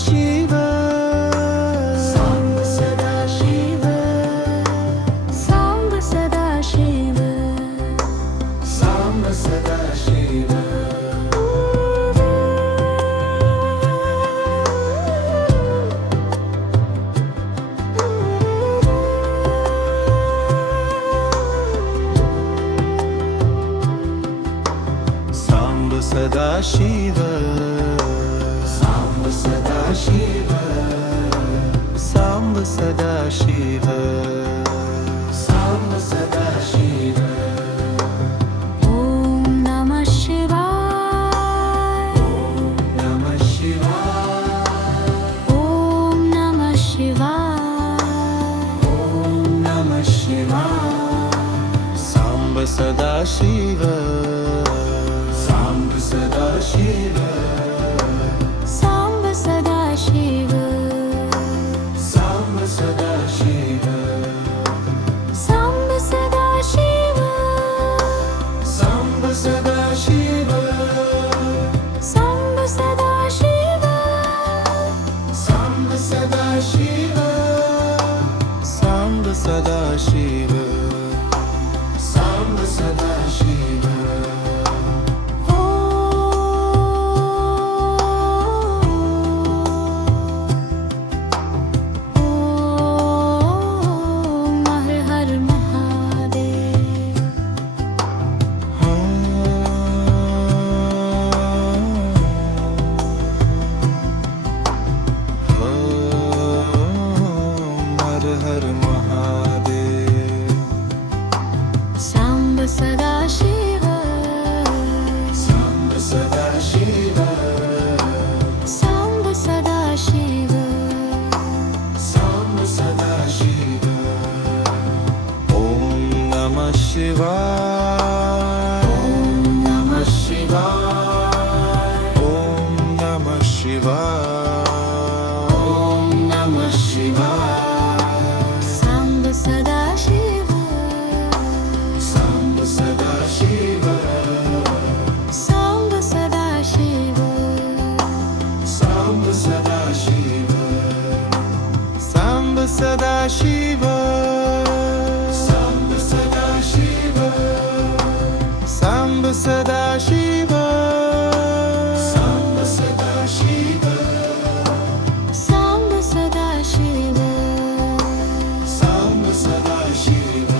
शिव सांब सदा शिव सांब सदा शिव सांब सदा शिव सांब सदा शिव सांब सदा शिव सांब सदा शिव सांब सदा शिव ओम नमः शिवाय नमः शिवाय ओम नमः शिवाय ओम नमः शिवाय सांब सदा शिव सांब सदा शिव सांब सदा शिव सांब सदा शिव सांब सदा शिव सांब सदा शिव सांब सदा शिव सांब सदा शिव सांब सदा शिव सांब सदा शिव ओम हर हर महादेव हर हर महादेव सांब सदा शिव सांब सदा शिव सांब सदा शिव सांब सदा शिव ओम नमः शिवाय ओम नमः शिवाय ओम नमः शिवाय ओम नमः शिवाय सांब सदा शिव सांब सदा शिव सांब सदा शिव सांब सदा शिव सांब सदा शिव सांब सदा शिव सांब सदा शिव सांब सदा शिव सांब सदा शिव सांब सदा शिव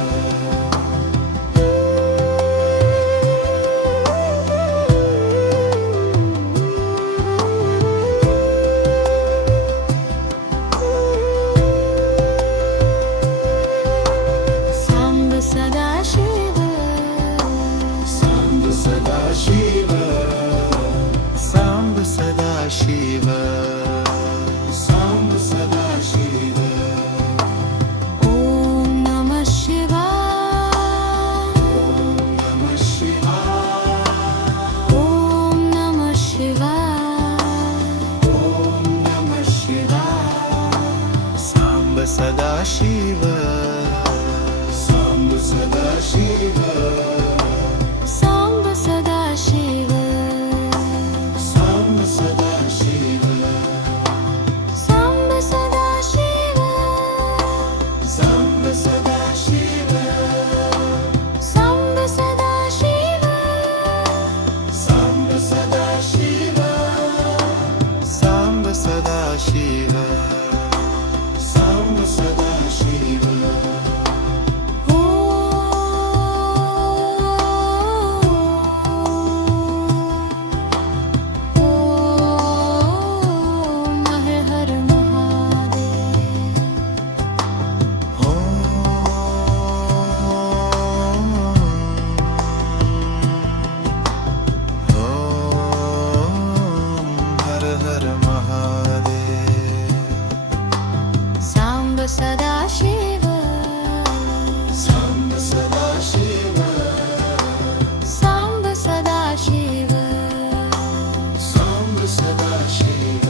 सांब सदा शिव सांब सदा शिव सांब सदा शिव सांब सदा शिव ओम नमः शिवाय ओम नमः शिवाय ओम नमः शिवाय ओम नमः शिवाय सांब सदा शिव सांब सदा शिव सांब सदा शिव सांब सदा शिव सांब सदा शिव सांब सदा शिव सांब सदा शिव सांब सदा शिव सांब सदा शिव सांब सदा शिव ओम हर हर महादेव हर हर महादेव सांब सदा शिव सांब सदा शिव सांब सदा शिव सांब सदा शिव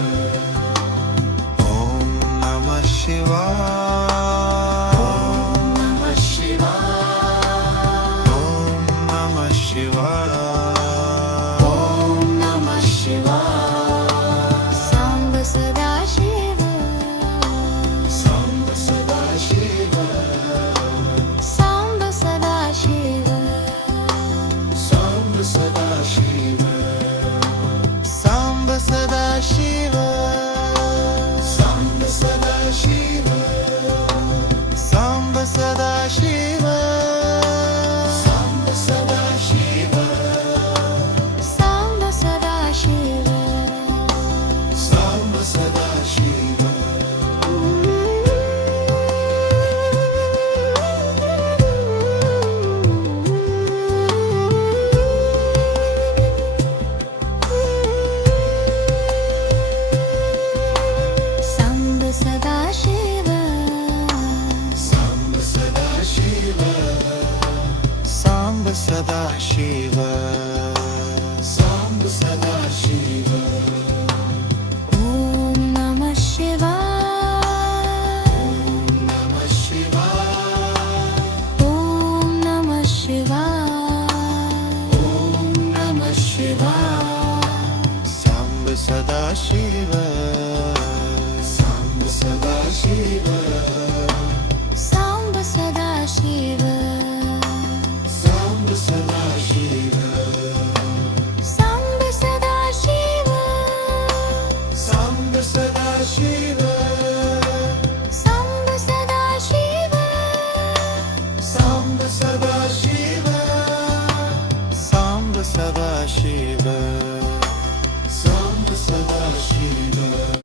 ओम नमः शिवाय ओम नमः शिवाय ओम नमः शिवाय ओम नमः शिवाय सांब सदा शिव सांब सदा शिव ॐ नमः शिवाय नमः शिवाय ॐ नमः शिवाय ॐ नमः शिवाय सांब सदा शिव सांब सदा शिव साम्ब सदाशिव सांब सदा शिव साम्ब सदाशिव सांब सदा शिव